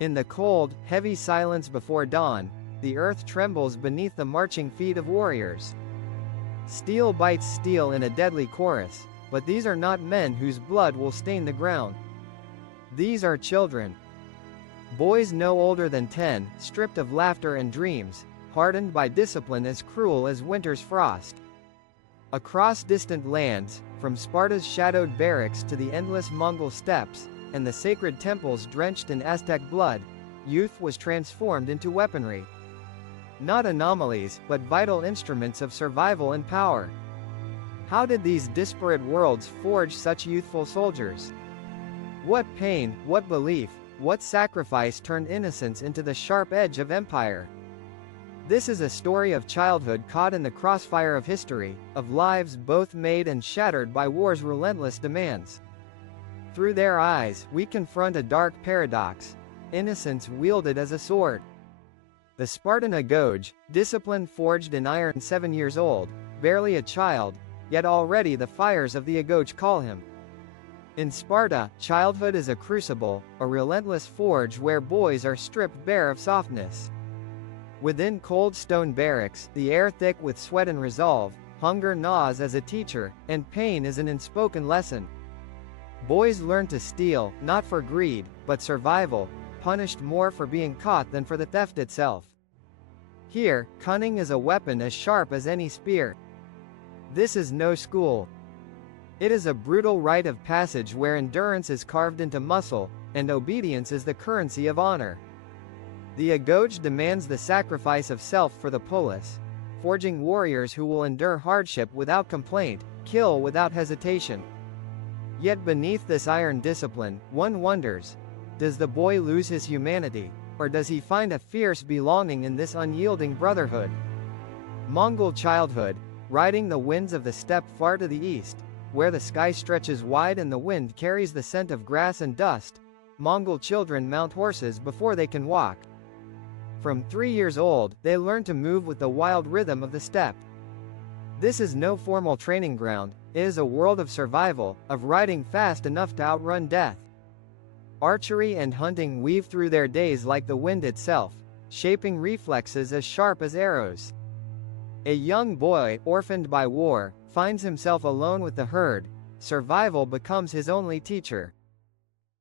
In the cold, heavy silence before dawn, the earth trembles beneath the marching feet of warriors. Steel bites steel in a deadly chorus, but these are not men whose blood will stain the ground. These are children. Boys no older than 10, stripped of laughter and dreams, hardened by discipline as cruel as winter's frost. Across distant lands, from Sparta's shadowed barracks to the endless Mongol steppes, and the sacred temples drenched in Aztec blood, youth was transformed into weaponry. Not anomalies, but vital instruments of survival and power. How did these disparate worlds forge such youthful soldiers? What pain, what belief, what sacrifice turned innocence into the sharp edge of empire? This is a story of childhood caught in the crossfire of history, of lives both made and shattered by war's relentless demands. Through their eyes, we confront a dark paradox: innocence wielded as a sword. The Spartan Agoge, discipline forged in iron, 7 years old, barely a child, yet already the fires of the Agoge call him. In Sparta, childhood is a crucible, a relentless forge where boys are stripped bare of softness. Within cold stone barracks, the air thick with sweat and resolve, hunger gnaws as a teacher, and pain is an unspoken lesson. Boys learn to steal, not for greed, but survival, punished more for being caught than for the theft itself. Here, cunning is a weapon as sharp as any spear. This is no school. It is a brutal rite of passage where endurance is carved into muscle, and obedience is the currency of honor. The Agoge demands the sacrifice of self for the polis, forging warriors who will endure hardship without complaint, kill without hesitation. Yet beneath this iron discipline, one wonders, does the boy lose his humanity, or does he find a fierce belonging in this unyielding brotherhood? Mongol childhood, riding the winds of the steppe far to the east, where the sky stretches wide and the wind carries the scent of grass and dust, Mongol children mount horses before they can walk. From 3 years old, they learn to move with the wild rhythm of the steppe. This is no formal training ground, it is a world of survival, of riding fast enough to outrun death. Archery and hunting weave through their days like the wind itself, shaping reflexes as sharp as arrows. A young boy, orphaned by war, finds himself alone with the herd. Survival becomes his only teacher.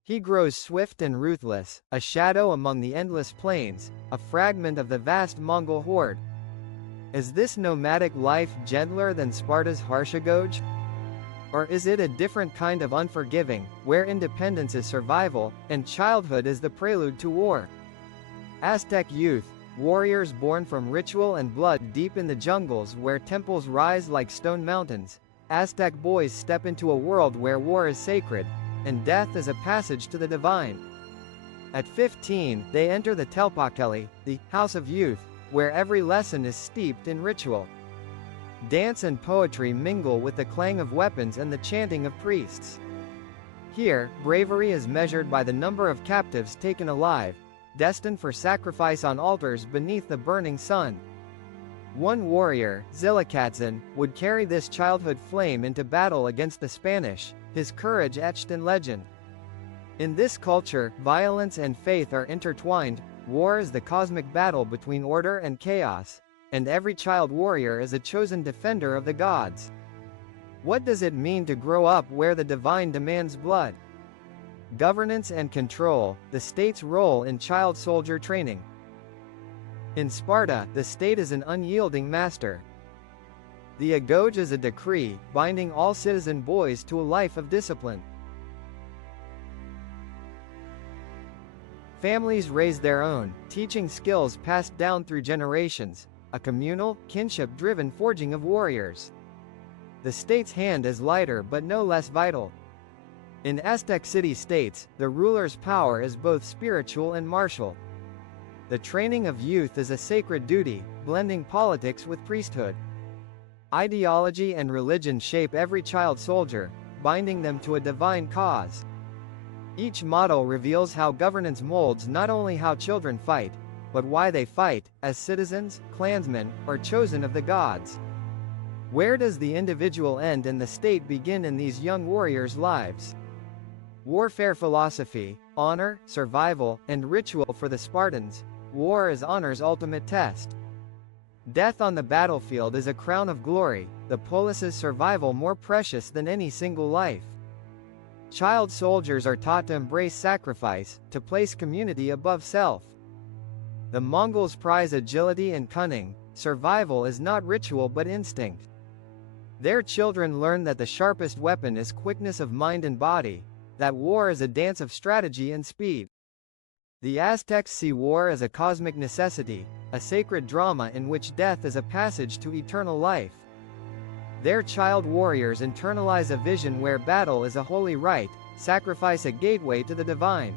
He grows swift and ruthless, a shadow among the endless plains, a fragment of the vast Mongol horde. Is this nomadic life gentler than Sparta's harsh Agoge? Or is it a different kind of unforgiving, where independence is survival, and childhood is the prelude to war? Aztec youth, warriors born from ritual and blood deep in the jungles where temples rise like stone mountains, Aztec boys step into a world where war is sacred, and death is a passage to the divine. At 15, they enter the Telpakeli, the house of youth, where every lesson is steeped in ritual. Dance and poetry mingle with the clang of weapons and the chanting of priests. Here, bravery is measured by the number of captives taken alive, destined for sacrifice on altars beneath the burning sun. One warrior, Zilikatzin, would carry this childhood flame into battle against the Spanish, his courage etched in legend. In this culture, violence and faith are intertwined. War is the cosmic battle between order and chaos, and every child warrior is a chosen defender of the gods. What does it mean to grow up where the divine demands blood? Governance and control, the state's role in child soldier training. In Sparta, the state is an unyielding master. The Agoge is a decree, binding all citizen boys to a life of discipline. Families raise their own, teaching skills passed down through generations, a communal, kinship-driven forging of warriors. The state's hand is lighter but no less vital. In Aztec city-states, the ruler's power is both spiritual and martial. The training of youth is a sacred duty, blending politics with priesthood. Ideology and religion shape every child soldier, binding them to a divine cause. Each model reveals how governance molds not only how children fight, but why they fight, as citizens, clansmen, or chosen of the gods. Where does the individual end and the state begin in these young warriors' lives? Warfare philosophy, honor, survival, and ritual. For the Spartans, war is honor's ultimate test. Death on the battlefield is a crown of glory, the polis's survival more precious than any single life. Child soldiers are taught to embrace sacrifice, to place community above self. The Mongols prize agility and cunning. Survival is not ritual but instinct. Their children learn that the sharpest weapon is quickness of mind and body, that war is a dance of strategy and speed. The Aztecs see war as a cosmic necessity, a sacred drama in which death is a passage to eternal life. Their child warriors internalize a vision where battle is a holy rite, sacrifice a gateway to the divine.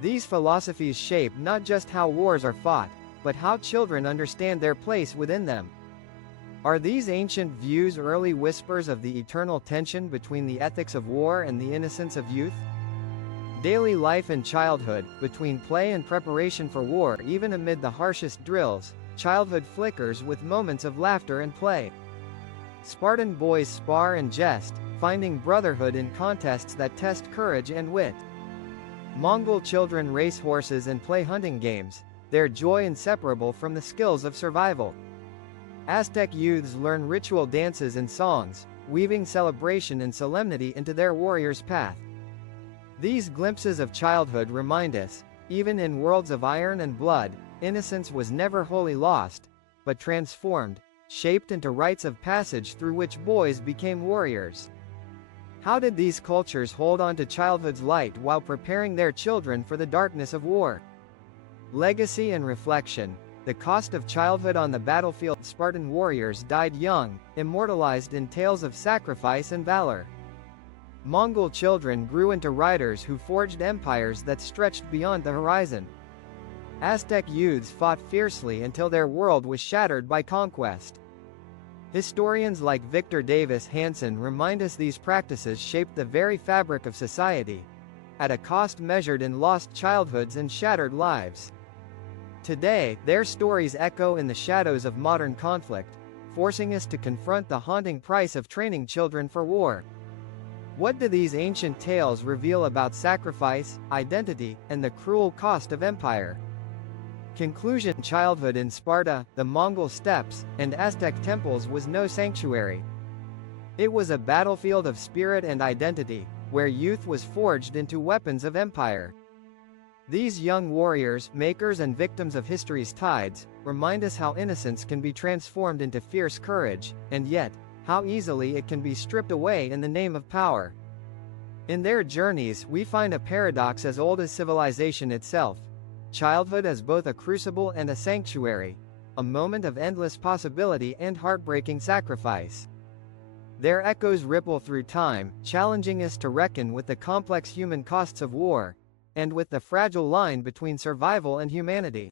These philosophies shape not just how wars are fought, but how children understand their place within them. Are these ancient views early whispers of the eternal tension between the ethics of war and the innocence of youth? Daily life in childhood, between play and preparation for war. Even amid the harshest drills, childhood flickers with moments of laughter and play. Spartan boys spar and jest, finding brotherhood in contests that test courage and wit. Mongol children race horses and play hunting games, their joy inseparable from the skills of survival. Aztec youths learn ritual dances and songs, weaving celebration and solemnity into their warrior's path. These glimpses of childhood remind us, even in worlds of iron and blood, innocence was never wholly lost, but transformed, shaped into rites of passage through which boys became warriors. How did these cultures hold on to childhood's light while preparing their children for the darkness of war? Legacy and reflection. The cost of childhood on the battlefield. Spartan warriors died young, immortalized in tales of sacrifice and valor. Mongol children grew into riders who forged empires that stretched beyond the horizon. Aztec youths fought fiercely until their world was shattered by conquest. Historians like Victor Davis Hanson remind us these practices shaped the very fabric of society, at a cost measured in lost childhoods and shattered lives. Today, their stories echo in the shadows of modern conflict, forcing us to confront the haunting price of training children for war. What do these ancient tales reveal about sacrifice, identity, and the cruel cost of empire? Conclusion. Childhood in Sparta, the Mongol steppes, and Aztec temples was no sanctuary. It was a battlefield of spirit and identity, where youth was forged into weapons of empire. These young warriors, makers and victims of history's tides, remind us how innocence can be transformed into fierce courage, and yet, how easily it can be stripped away in the name of power. In their journeys, we find a paradox as old as civilization itself. Childhood as both a crucible and a sanctuary, a moment of endless possibility and heartbreaking sacrifice. Their echoes ripple through time, challenging us to reckon with the complex human costs of war, and with the fragile line between survival and humanity.